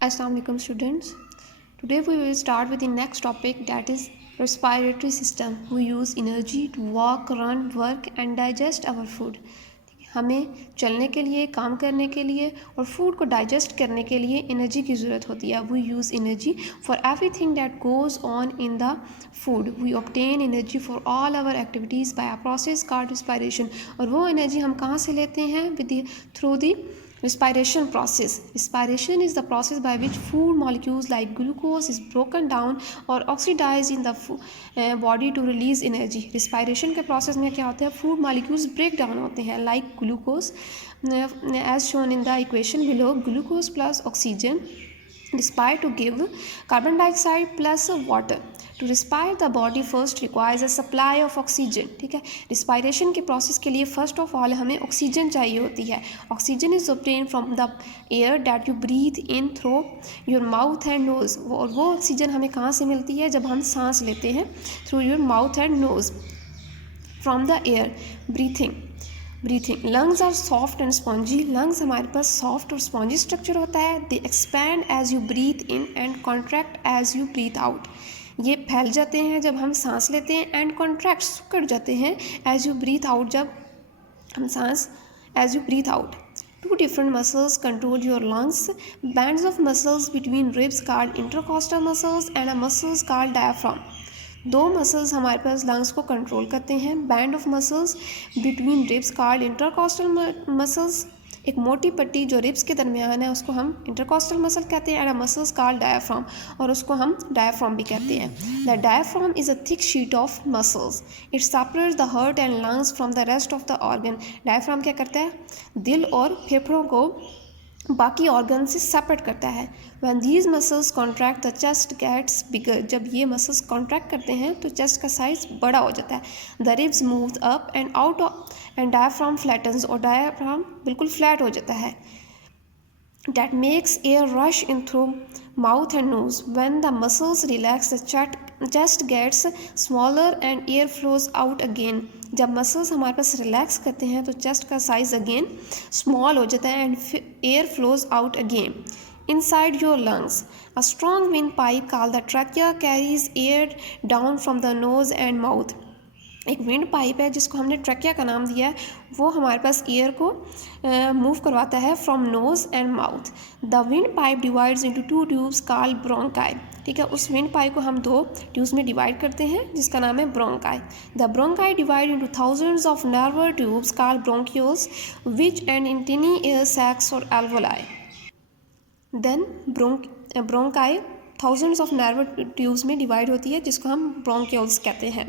Assalamu alaikum students. Today we will start with the next topic, that is respiratory system. We use energy to walk, run, work and digest our food. हमें चलने के लिए, काम करने के लिए और फूड को डाइजेस्ट करने के लिए एनर्जी की ज़रूरत होती है. We use energy for everything that goes on in the food. We obtain energy for all our activities by a process called respiration. और वो एनर्जी हम कहाँ से लेते हैं? Through the respiration process. Respiration is the process by which food molecules like glucose is broken down or oxidized in the body to release energy. Respiration के process में क्या होता है? Food molecules break down होते हैं like glucose as shown in the equation below. Glucose plus oxygen respire to give carbon dioxide plus water. To respire the body first requires a supply of oxygen. ठीक है, respiration के process के लिए first of all हमें oxygen चाहिए होती है. Oxygen is obtain from the air that you breathe in through your mouth and nose. और वो ऑक्सीजन हमें कहाँ से मिलती है? जब हम सांस लेते हैं through your mouth and nose from the air. Breathing lungs are soft and spongy. Lungs हमारे पास सॉफ्ट और स्पॉन्जी स्ट्रक्चर होता है. They expand as you breathe in and contract as you breathe out. ये फैल जाते हैं जब हम सांस लेते हैं एंड कॉन्ट्रैक्ट सिकुड़ जाते हैं एज यू ब्रीथ आउट, जब हम सांस as you breathe out. Two different muscles control your lungs. Bands of muscles between ribs called intercostal muscles and a muscles called diaphragm. दो मसल्स हमारे पास लंग्स को कंट्रोल करते हैं. Band of muscles between ribs called intercostal muscles. एक मोटी पट्टी जो रिब्स के दरमियान है उसको हम इंटरकॉस्टल मसल कहते हैं. And a muscles called diaphragm, और उसको हम डायफ्राम भी कहते हैं. The diaphragm is a thick sheet of muscles. It separates the heart and lungs from the rest of the organ. Diaphragm क्या करता है? दिल और फेफड़ों को बाकी ऑर्गन से सेपरेट करता है. When these muscles contract the chest gets bigger. जब ये मसल्स कॉन्ट्रैक्ट करते हैं तो चेस्ट का साइज बड़ा हो जाता है. The ribs move up and out and diaphragm flattens. और डायफ्राम बिल्कुल फ्लैट हो जाता है. That makes air rush in through mouth and nose. When the muscles relax, the chest gets smaller and air flows out again. जब muscles हमारे पास relax करते हैं तो चेस्ट का साइज अगेन स्मॉल हो जाता है and air flows out again. Inside your lungs, a strong windpipe called the trachea carries air down from the nose and mouth. एक विंड पाइप है जिसको हमने ट्रैकिया का नाम दिया है. वो हमारे पास एयर को मूव करवाता है from knows and mouth. The wind pipe divides into two tubes called bronchi. ठीक है, उस विंड पाइप को हम दो ट्यूब्स में डिवाइड करते हैं जिसका नाम है bronchi. The bronchi divide into thousands of narrow tubes called bronchioles which end in tiny air sacs और alveoli. Then bronchi thousands of narrow tubes में डिवाइड होती है जिसको हम ब्रोंक्यूल्स कहते हैं.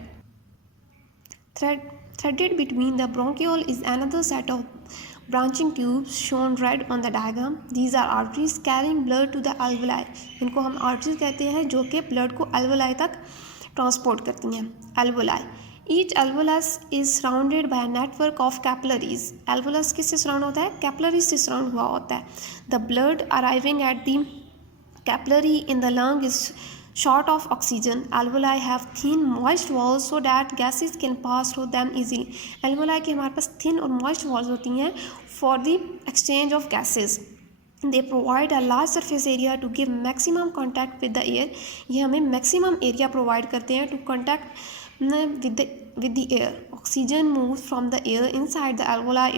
Threaded between the bronchiole is another set of branching tubes shown red on the diagram. These are arteries carrying blood to the alveoli. इनको हम arteries कहते हैं जो कि blood को alveoli तक transport करती हैं. Alveoli. Each alveolus is surrounded by a network of capillaries. Alveolus किससे surround होता है? Capillaries से surround हुआ होता है. The blood arriving at the capillary in the lung is short of oxygen. Alveoli have thin moist walls so that gases can pass through them easily. Alveoli के हमारे पास thin और moist walls होती हैं for the exchange of gases. They provide a large surface area to give maximum contact with the air. ये हमें maximum area provide करते हैं to contact with the air. Oxygen moves from the air inside the alveoli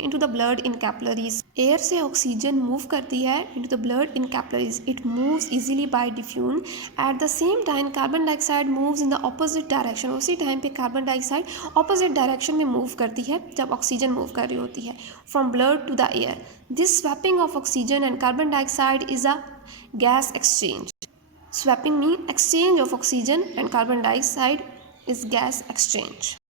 into the blood in capillaries. Air से oxygen move करती है into the blood in capillaries. It moves easily by diffusion. At the same time carbon dioxide moves in the opposite direction. उसी time पे carbon dioxide opposite direction में move करती है जब oxygen move कर रही होती है from blood to the air. This swapping of oxygen and carbon dioxide is a gas exchange. Swapping means exchange of oxygen and carbon dioxide is gas exchange.